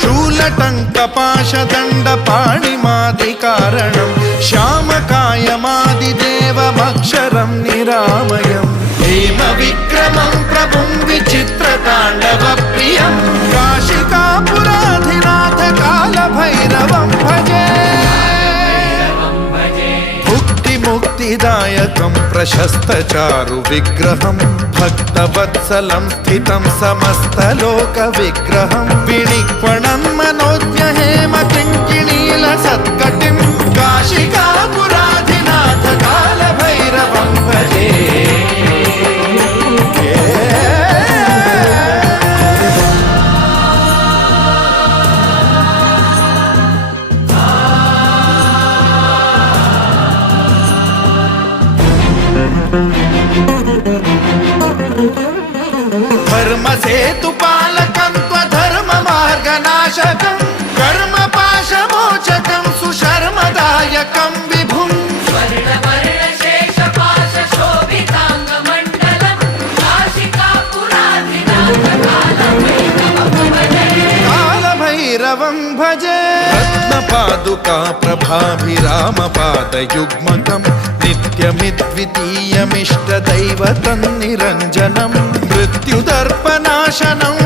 शूलटङ्कपाशदण्डपाणिमादिकारणं श्यामकायमादिदेवमक्षरं निरामयं हेमविक्रमं प्रभुं विचित्रताण्डवप्रियं काशिकापुराधिनाथ कालभैरवं भजे मुक्तिदायकं प्रशस्तचारु विग्रहं भक्तवत्सलं स्थितं समस्तलोकविग्रहं विनिक्वणं मनोज्ञहेम किङ्किणीलसत्कटिं काशिकापुराधिनाथ कालभैरवं भजे धर्मसेतुपालकं त्वधर्ममार्गनाशकं कर्मपाशमोचकं सुशर्मदायकं विभुं कालभैरवं भजे रत्नपादुका प्रभाभिरामपादयुग्मकं नित्यमिद्वितीयमिष्टदैवतं निरञ्जनं मृत्युदर्पनाशनं